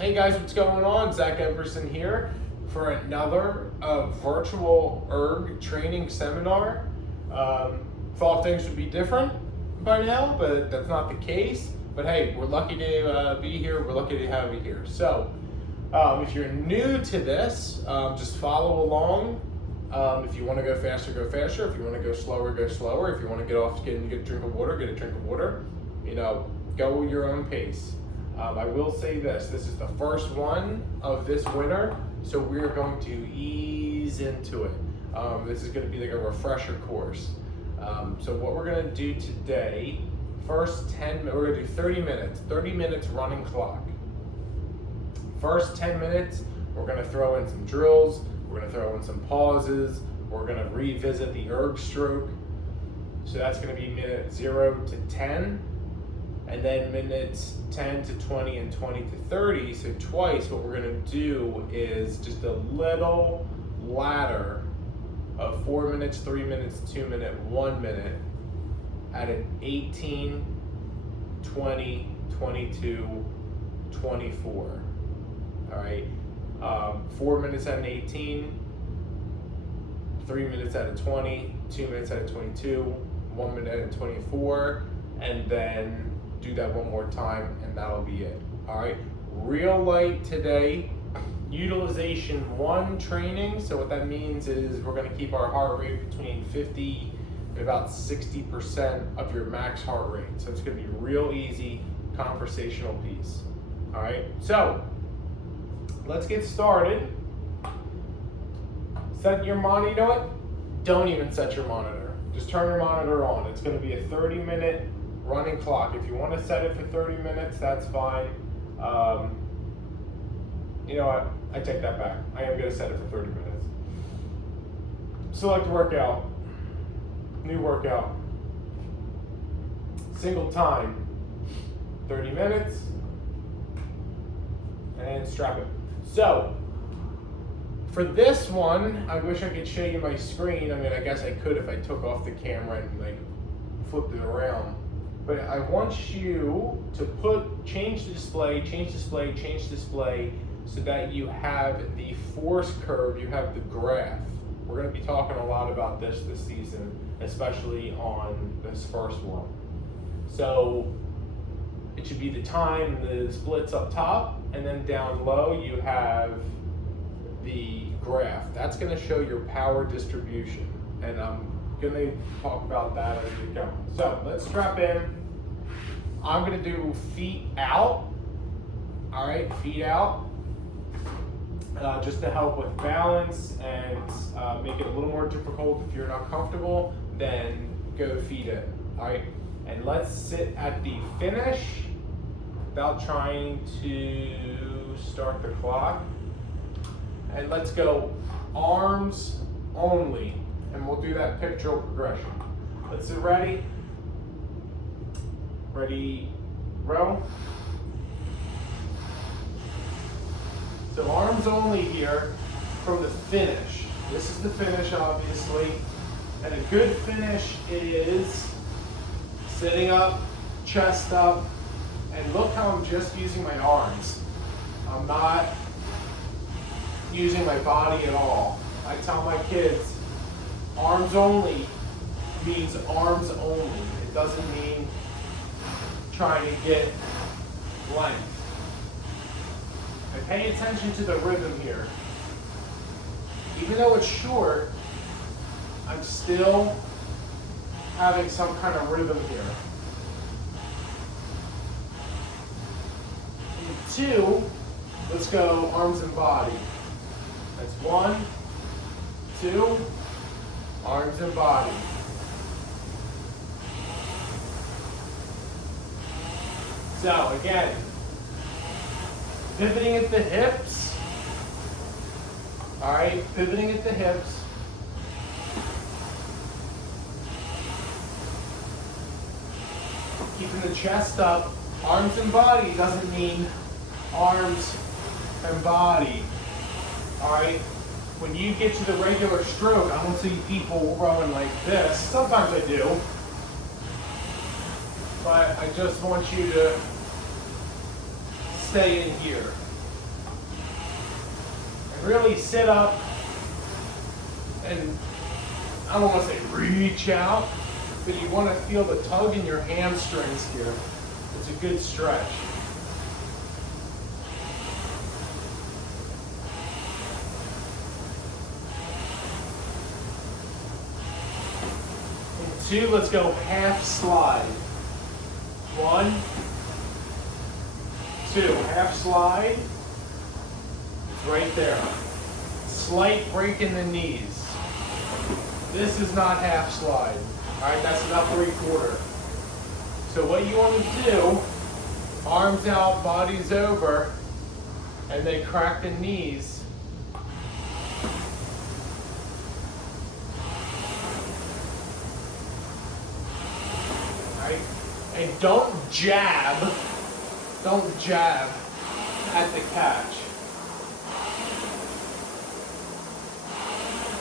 Hey guys, what's going on? Zach Everson here for another virtual erg training seminar. Thought things would be different by now, but that's not the case. But hey, we're lucky to be here. We're lucky to have you here. So, if you're new to this, just follow along. If you want to go faster, go faster. If you want to go slower, go slower. If you want to get off, get a drink of water, get a drink of water. You know, go at your own pace. I will say this is the first one of this winter, so we're going to ease into it. This is going to be like a refresher course. So what we're going to do today, we're going to do 30 minutes running clock. First 10 minutes, we're going to throw in some drills, we're going to throw in some pauses, we're going to revisit the erg stroke. So that's going to be minute 0 to 10. And then minutes 10 to 20 and 20 to 30. So twice what we're going to do is just a little ladder of 4 minutes, 3 minutes, 2 minutes, 1 minute at an 18, 20, 22, 24. All right. 4 minutes at an 18, 3 minutes at a 20, 2 minutes at a 22, 1 minute at a 24, and then do that one more time and that'll be it. All right, real light today, utilization 1 training. So what that means is we're going to keep our heart rate between 50 and about 60% of your max heart rate. So it's going to be real easy conversational piece. All right, so let's get started. Set your monitor. You know what? Don't even set your monitor. Just turn your monitor on. It's going to be a 30-minute running clock. If you want to set it for 30 minutes, that's fine. You know what? I take that back. I am going to set it for 30 minutes. Select workout. New workout. Single time. 30 minutes. And strap it. So, for this one, I wish I could show you my screen. I mean, I guess I could if I took off the camera and like flipped it around. But I want you to change display, so that you have the force curve, you have the graph. We're going to be talking a lot about this season, especially on this first one. So it should be the time, the splits up top, and then down low you have the graph. That's going to show your power distribution, and I'm going to talk about that as we go. So let's strap in. I'm going to do feet out. All right, feet out. Just to help with balance and make it a little more difficult. If you're not comfortable, then go feet in. All right, and let's sit at the finish without trying to start the clock. And let's go arms only, and we'll do that pip drill progression. Let's get ready. Ready, row. So arms only here from the finish. This is the finish, obviously. And a good finish is sitting up, chest up, and look how I'm just using my arms. I'm not using my body at all. I tell my kids, arms only means arms only. It doesn't mean trying to get length. And pay attention to the rhythm here. Even though it's short, I'm still having some kind of rhythm here. And 2, let's go arms and body. That's 1, 2, arms and body. So again, pivoting at the hips. All right, pivoting at the hips. Keeping the chest up. Arms and body doesn't mean arms and body. All right, when you get to the regular stroke, I don't see people rowing like this. Sometimes I do. But I just want you to stay in here. Really sit up and I don't want to say reach out, but you want to feel the tug in your hamstrings here. It's a good stretch. And 2, let's go half slide. 1, 2, half slide. It's right there. Slight break in the knees. This is not half slide. All right, that's not 3/4. So what you want to do, arms out, bodies over, and then crack the knees. All right, and don't jab at the catch.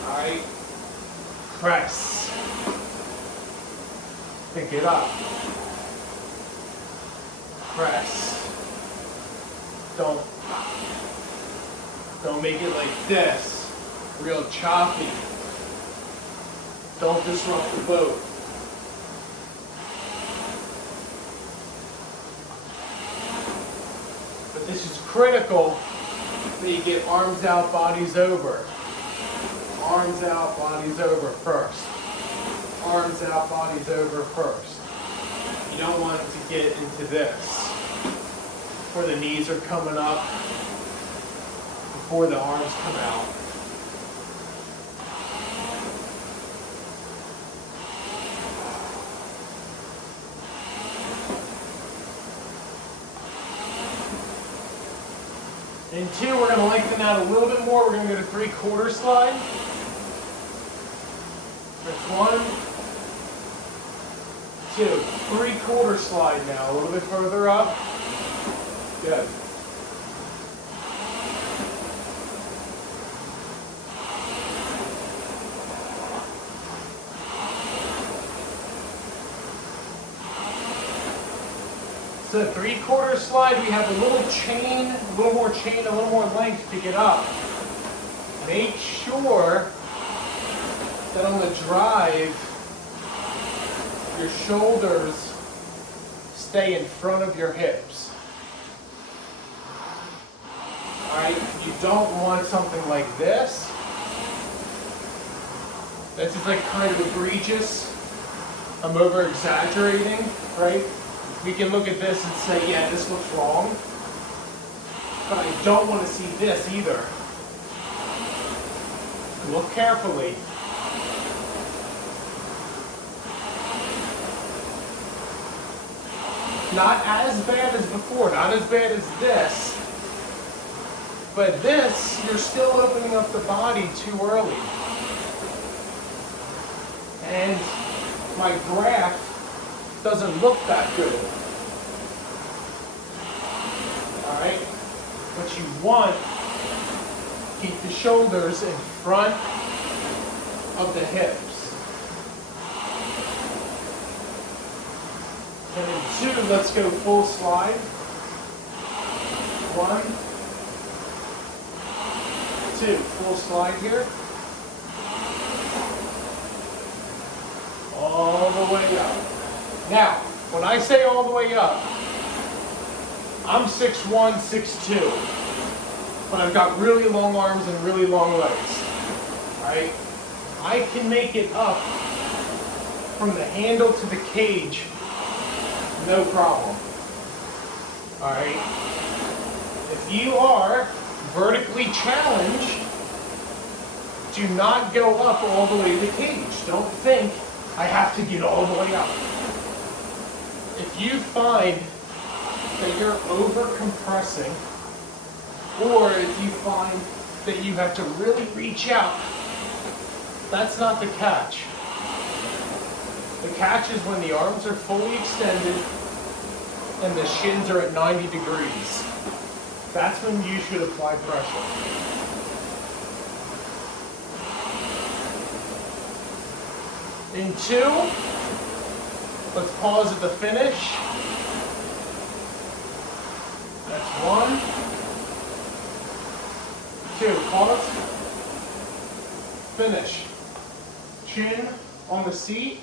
All right, press. Pick it up. Press. Don't make it like this. Real choppy. Don't disrupt the boat. But this is critical that you get arms out, bodies over. Arms out, bodies over first. Arms out, bodies over first. You don't want to get into this, where the knees are coming up before the arms come out. In 2, we're going to lengthen out a little bit more. We're going to go to 3/4 slide. That's 1, 2, 3/4 slide now, a little bit further up. Good. So 3/4 slide, we have a little chain, a little more chain, a little more length to get up. Make sure that on the drive, your shoulders stay in front of your hips. All right, you don't want something like this. This is like kind of egregious. I'm over exaggerating, right? We can look at this and say, yeah, this looks wrong. But I don't want to see this either. Look carefully. Not as bad as before, not as bad as this. But this, you're still opening up the body too early. And my graph doesn't look that good. All right? What you want, keep the shoulders in front of the hips. And in 2, let's go full slide. 1, 2, full slide here. All the way up. Now, when I say all the way up, I'm 6'1", 6'2", but I've got really long arms and really long legs. All right? I can make it up from the handle to the cage, no problem. All right? If you are vertically challenged, do not go up all the way to the cage. Don't think I have to get all the way up. If you find that you're over compressing, or if you find that you have to really reach out, that's not the catch. The catch is when the arms are fully extended and the shins are at 90 degrees. That's when you should apply pressure. In 2, let's pause at the finish. That's 1, 2, pause, finish. Chin on the seat.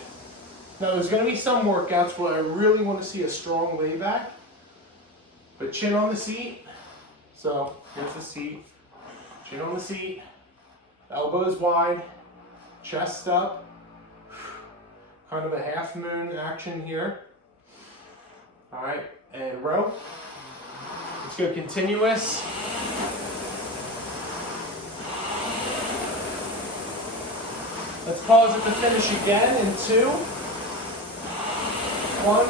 Now there's going to be some workouts where I really want to see a strong layback, but chin on the seat. So here's the seat, chin on the seat, elbows wide, chest up, kind of a half moon action here. All right, and row. Let's go continuous. Let's pause at the finish again in 2, 1,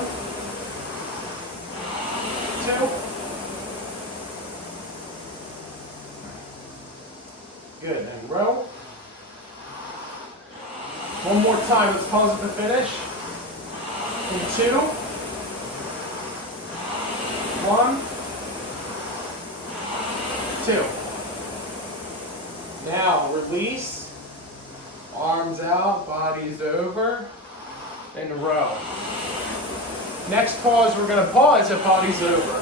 2. Good, and row. One more time, let's pause at the finish. In 2, 1, 2. Now release. Arms out, bodies over, and row. Next pause, we're going to pause at bodies over.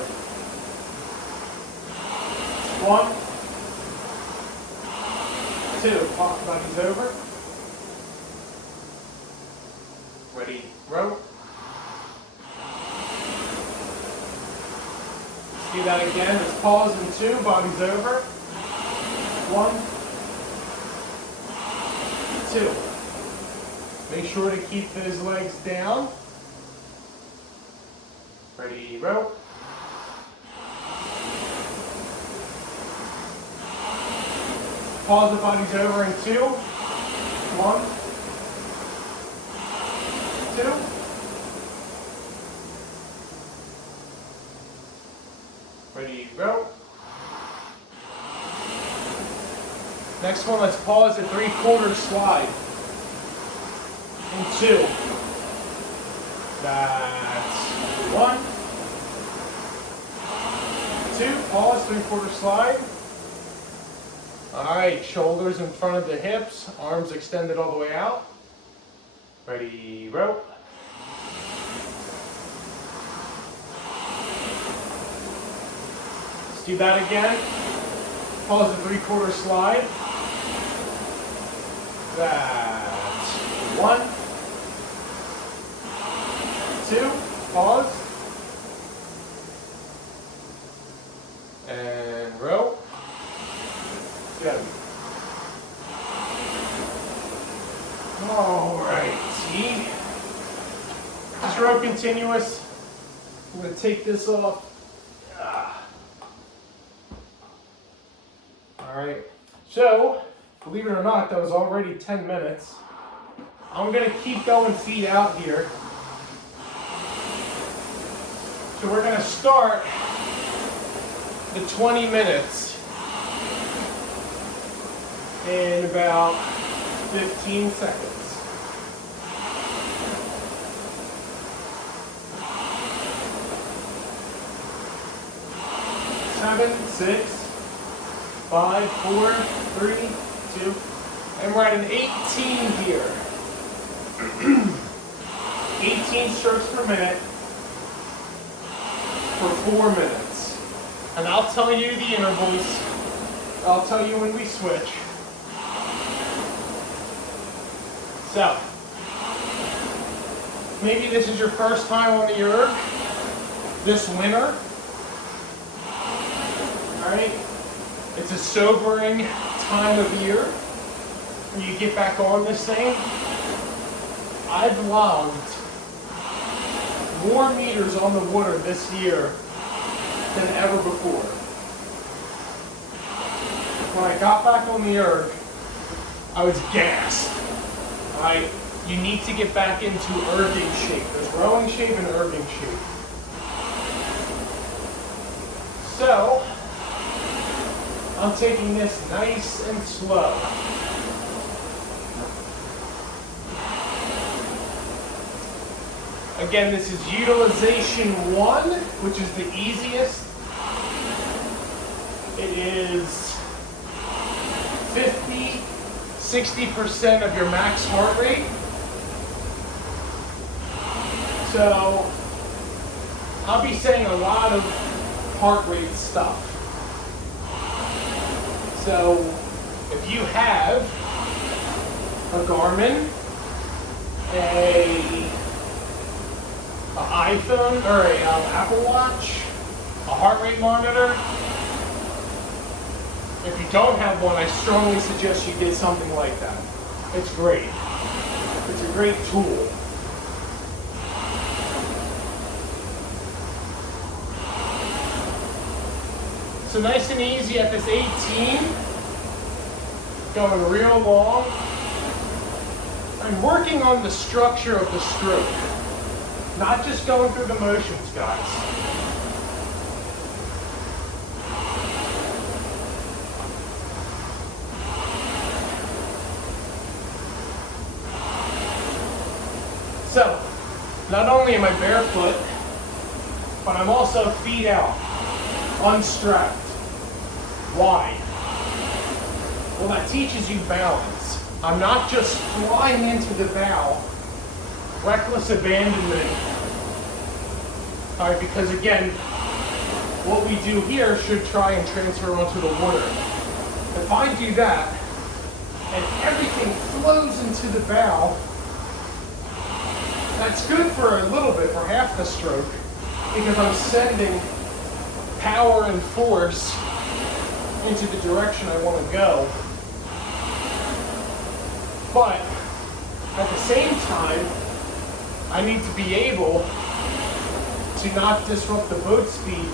1, 2, bodies over. Ready, row. Let's do that again. Let's pause in 2, bodies over. 1, 2. Make sure to keep those legs down. Ready, row. Pause the bodies over in 2. 1, 2. Ready, row. Next one, let's pause at 3/4 slide. In 2. That's 1, 2. Pause, 3/4 slide. All right, shoulders in front of the hips, arms extended all the way out. Ready, row. Let's do that again. Pause at 3/4 slide. That's 1, 2, pause, and row. Good. All right, just row continuous. I'm going to take this off. All right, so believe it or not, that was already 10 minutes. I'm going to keep going feet out here. So we're going to start the 20 minutes in about 15 seconds. Seven, 6, 5, 4, 3, 2, and we're at an 18 here. 18 strokes per minute for 4 minutes. And I'll tell you the intervals. I'll tell you when we switch. So, maybe this is your first time on the erg this winter. All right? It's a sobering time of year when you get back on this thing. I've logged more meters on the water this year than ever before. When I got back on the erg, I was gassed. Right? You need to get back into erging shape. There's rowing shape and erging shape. So, I'm taking this nice and slow. Again, this is utilization 1, which is the easiest. It is 50-60% of your max heart rate. So I'll be saying a lot of heart rate stuff. So if you have a Garmin, an iPhone, or a Apple Watch, a heart rate monitor, if you don't have one, I strongly suggest you get something like that. It's great. It's a great tool. So nice and easy at this 18, going real long. I'm working on the structure of the stroke, not just going through the motions, guys. So, not only am I barefoot, but I'm also feet out, unstrapped. Why? Well, that teaches you balance. I'm not just flying into the bow, reckless abandonment. All right, because again, what we do here should try and transfer onto the water. If I do that, and everything flows into the bow, that's good for a little bit, for half the stroke, because I'm sending power and force into the direction I want to go. But at the same time, I need to be able to not disrupt the boat speed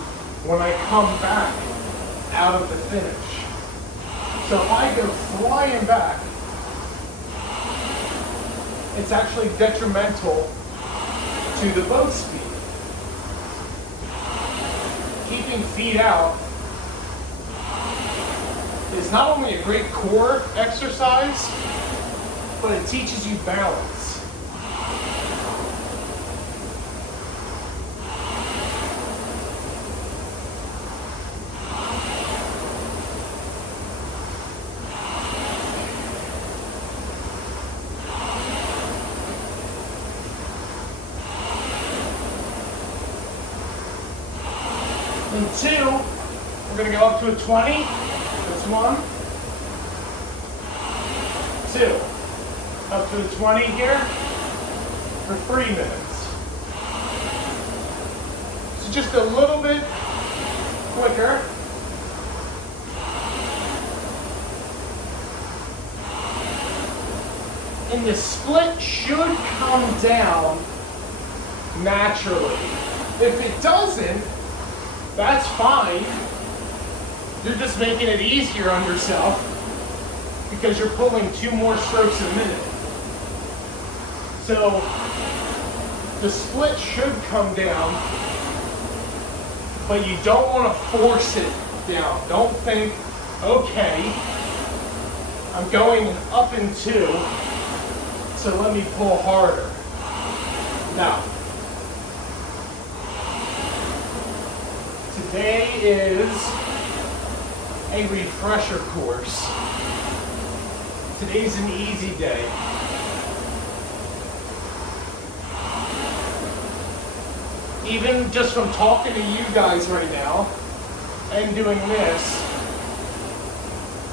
when I come back out of the finish. So if I go flying back, it's actually detrimental to the boat speed. Keeping feet out is not only a great core exercise, but it teaches you balance. And two, we're going to go up to a 20. That's 1, 2. Up to a 20 here for 3 minutes. So just a little bit quicker. And the split should come down naturally. If it doesn't, that's fine. You're just making it easier on yourself because you're pulling 2 more strokes a minute. So the split should come down, but you don't want to force it down. Don't think, okay, I'm going up in 2, so let me pull harder. No. Today is a refresher course. Today's an easy day. Even just from talking to you guys right now and doing this,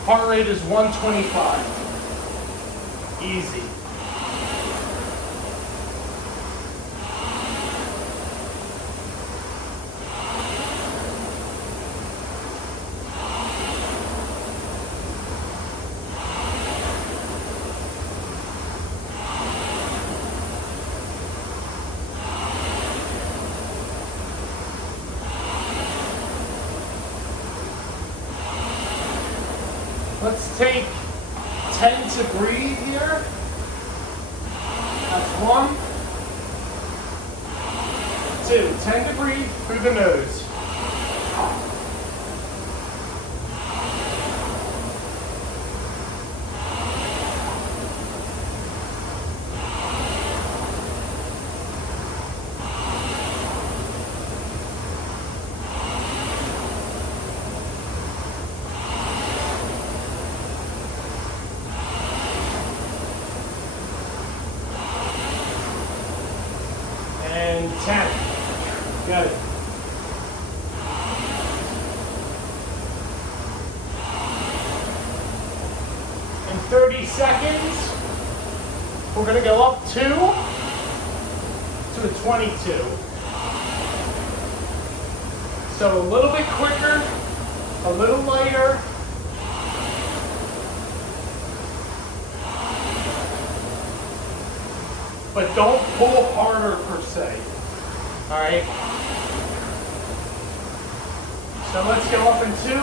heart rate is 125. Easy. Let's take 10 to breathe here. That's 1, 2. 10 to breathe through the nose. And 10. Got it. seconds, we're gonna go up 2 to a 22. So a little bit quicker, a little lighter. But don't pull harder per se, all right? So let's go up in 2.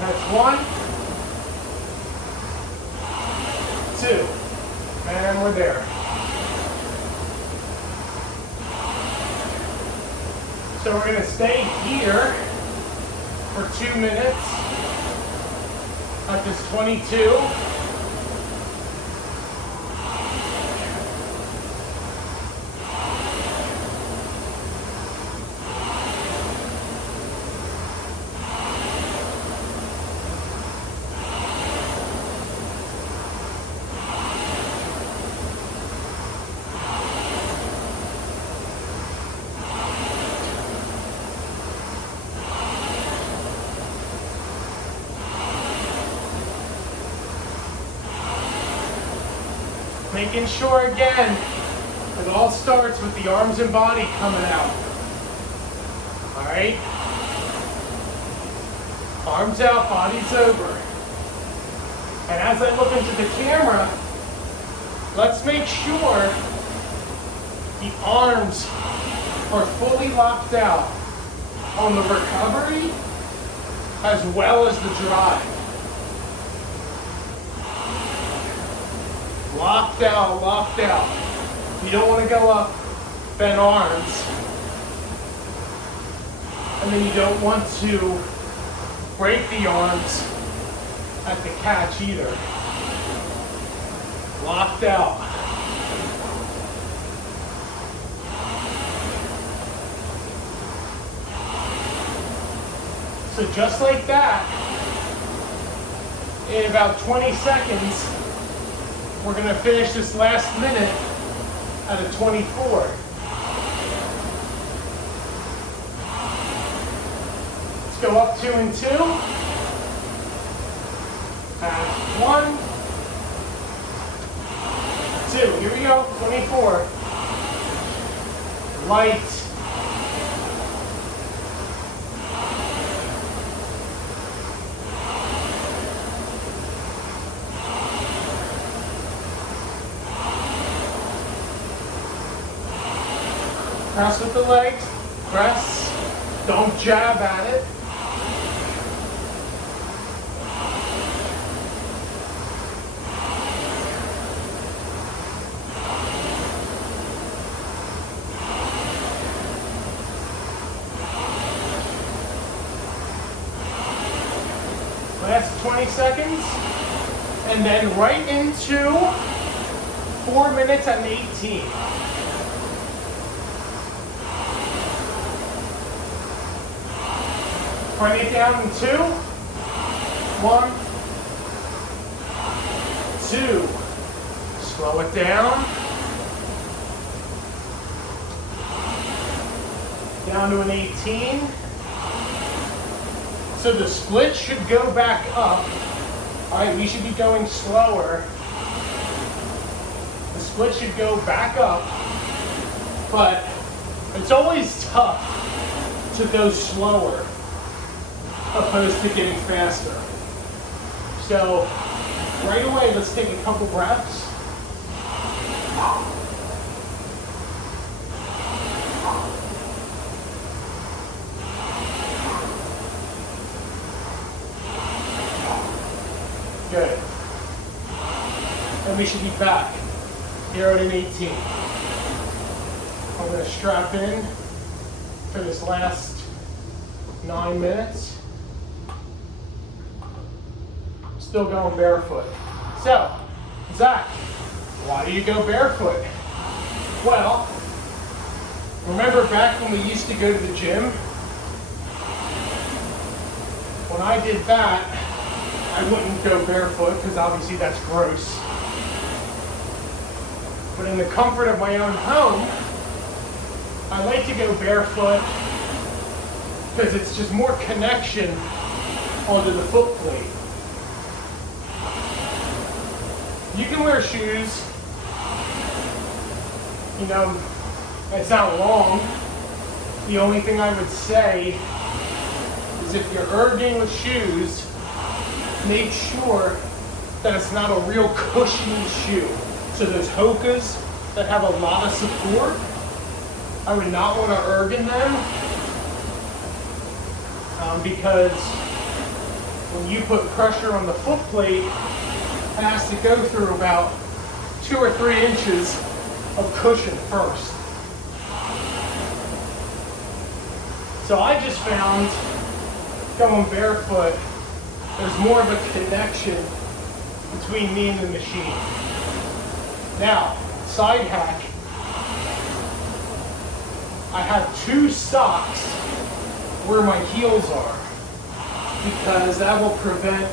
That's 1, 2, and we're there. So we're gonna stay here for 2 minutes at this 22. Making sure again, it all starts with the arms and body coming out. All right? Arms out, body's over. And as I look into the camera, let's make sure the arms are fully locked out on the recovery as well as the drive. Locked out, locked out. You don't want to go up, bent arms. And then you don't want to break the arms at the catch either. Locked out. So just like that, in about 20 seconds, we're going to finish this last minute at a 24. Let's go up 2 and 2. And 1, 2. Here we go. 24. Light. Press with the legs, press, don't jab at it. Last 20 seconds, and then right into 4 minutes and 18. Bring it down in 2, 1, 2. Slow it down. Down to an 18. So the split should go back up. All right, we should be going slower. The split should go back up, but it's always tough to go slower opposed to getting faster. So right away, let's take a couple breaths. Good. And we should be back here at an 18. I'm going to strap in for this last 9 minutes. Still going barefoot. So, Zach, why do you go barefoot? Well, remember back when we used to go to the gym? When I did that, I wouldn't go barefoot because obviously that's gross. But in the comfort of my own home, I like to go barefoot because it's just more connection onto the foot plate. You can wear shoes. You know, it's not wrong. The only thing I would say is if you're erging with shoes, make sure that it's not a real cushiony shoe. So those Hokas that have a lot of support, I would not want to erg in them because when you put pressure on the foot plate, it has to go through about 2 or 3 inches of cushion first. So I just found going barefoot, there's more of a connection between me and the machine. Now, side hack, I have 2 socks where my heels are because that will prevent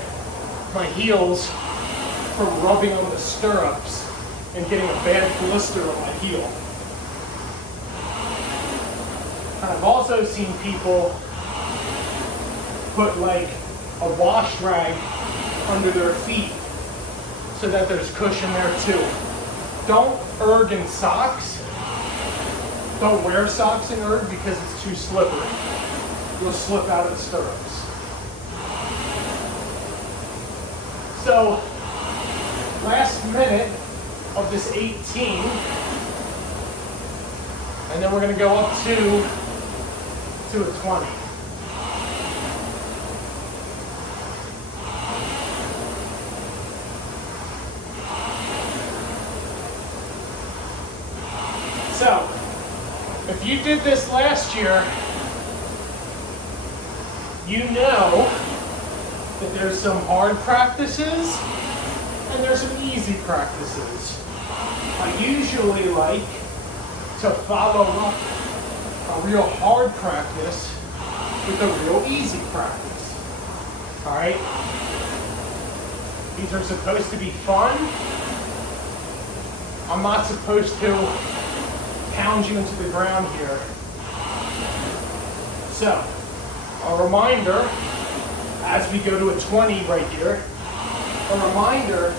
my heels from rubbing on the stirrups and getting a bad blister on my heel. And I've also seen people put like a wash rag under their feet so that there's cushion there too. Don't erg in socks. Don't wear socks in erg because it's too slippery. You'll slip out of the stirrups. So, last minute of this 18, and then we're going to go up to a 20. So, if you did this last year, you know that there's some hard practices and there's some easy practices. I usually like to follow up a real hard practice with a real easy practice. All right? These are supposed to be fun. I'm not supposed to pound you into the ground here. So, a reminder, as we go to a 20 right here, a reminder,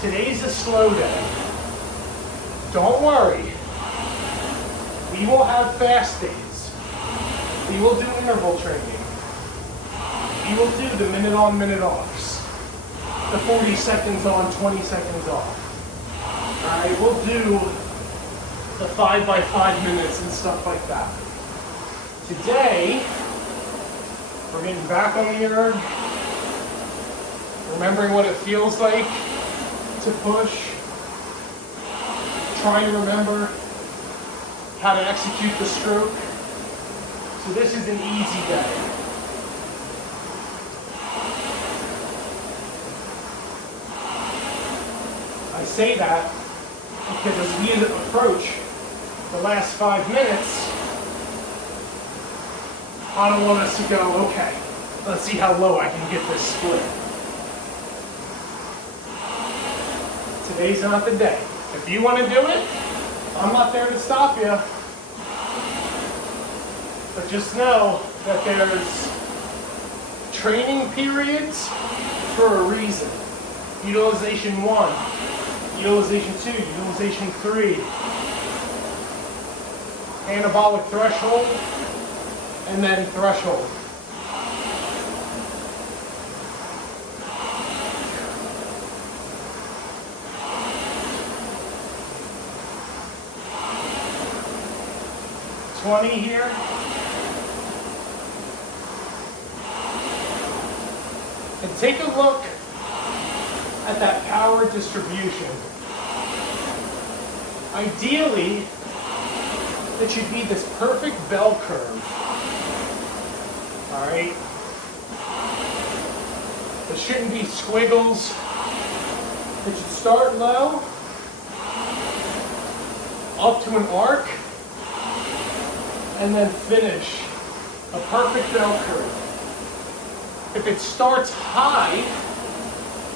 today's a slow day. Don't worry. We will have fast days. We will do interval training. We will do the minute on, minute offs. The 40 seconds on, 20 seconds off. All right, we'll do the 5 by 5 minutes and stuff like that. Today, we're getting back on the erg, remembering what it feels like to push, trying to remember how to execute the stroke. So this is an easy day. I say that because as we approach the last 5 minutes, I don't want us to go, okay, let's see how low I can get this split. Today's not the day. If you want to do it, I'm not there to stop you. But just know that there's training periods for a reason. Utilization 1, utilization 2, utilization 3. Anabolic threshold, and then threshold. Here. And take a look at that power distribution. Ideally, it should be this perfect bell curve. All right? There shouldn't be squiggles. It should start low, up to an arc, and then finish a perfect bell curve. If it starts high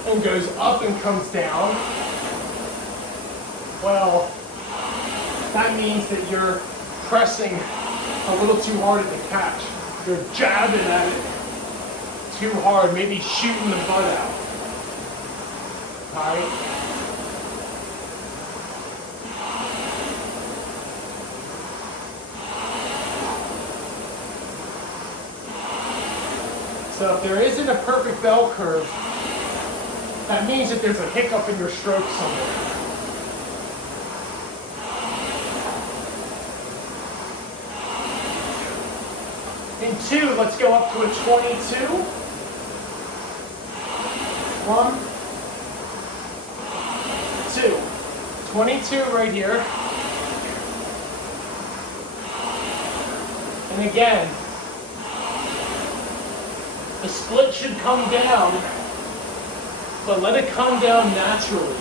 and goes up and comes down, well, that means that you're pressing a little too hard at the catch. You're jabbing at it too hard, maybe shooting the butt out. All right? So if there isn't a perfect bell curve, that means that there's a hiccup in your stroke somewhere. In 2, let's go up to a 22. 1, 2. 22 right here. And again, the split should come down, but let it come down naturally.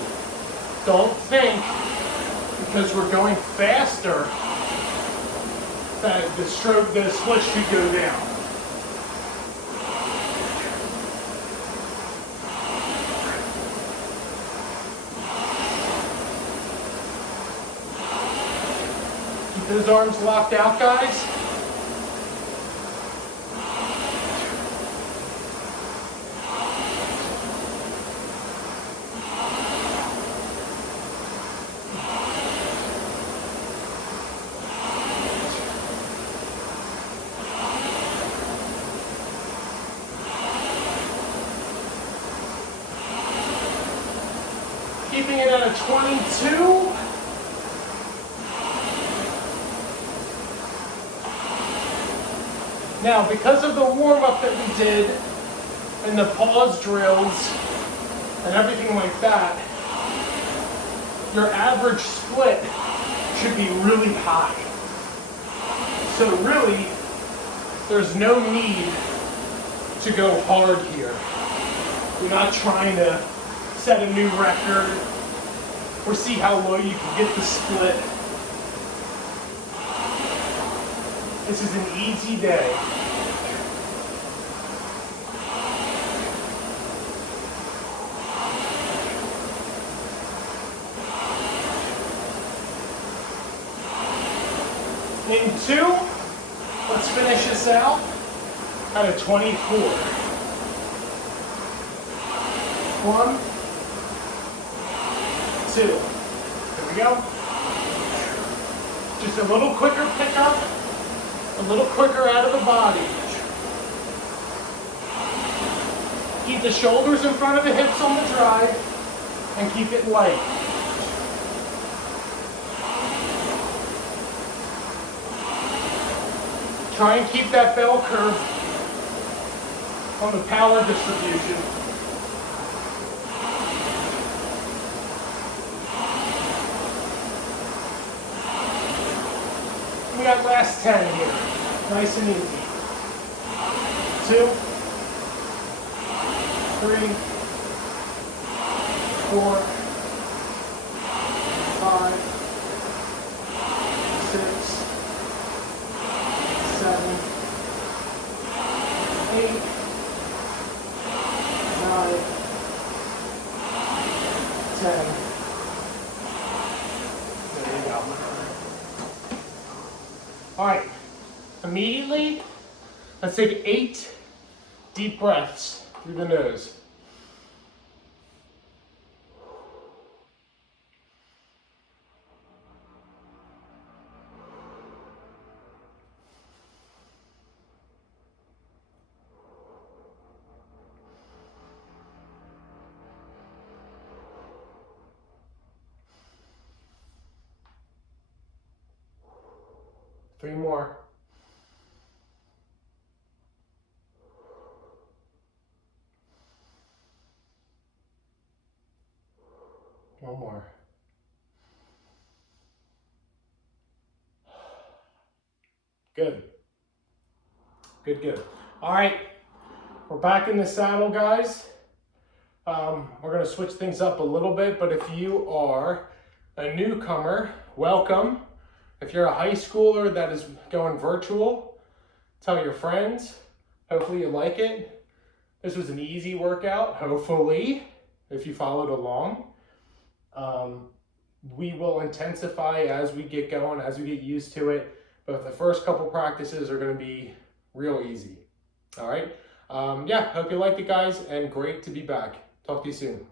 Don't think because we're going faster that the split should go down. Keep those arms locked out, guys. Keeping it at a 22. Now, because of the warm-up that we did, and the pause drills, and everything like that, your average split should be really high. So really, there's no need to go hard here. You're not trying to set a new record or see how low you can get the split. This is an easy day. In 2, let's finish this out at a 24. 1, 2. There we go. Just a little quicker pickup, a little quicker out of the body. Keep the shoulders in front of the hips on the drive and keep it light. Try and keep that bell curve on the power distribution. We got last 10 here. Nice and easy. 2, 3, 4, 5, 6, 7, 8, 9, 10. There you go. All right, immediately, let's take 8 deep breaths through the nose. Three more. One more. Good. Good, good. All right, we're back in the saddle, guys. We're gonna switch things up a little bit, but if you are a newcomer, welcome. If you're a high schooler that is going virtual, tell your friends. Hopefully you like it. This was an easy workout, hopefully, if you followed along. We will intensify as we get going, as we get used to it. But the first couple practices are going to be real easy. All right. Yeah, hope you liked it, guys, and great to be back. Talk to you soon.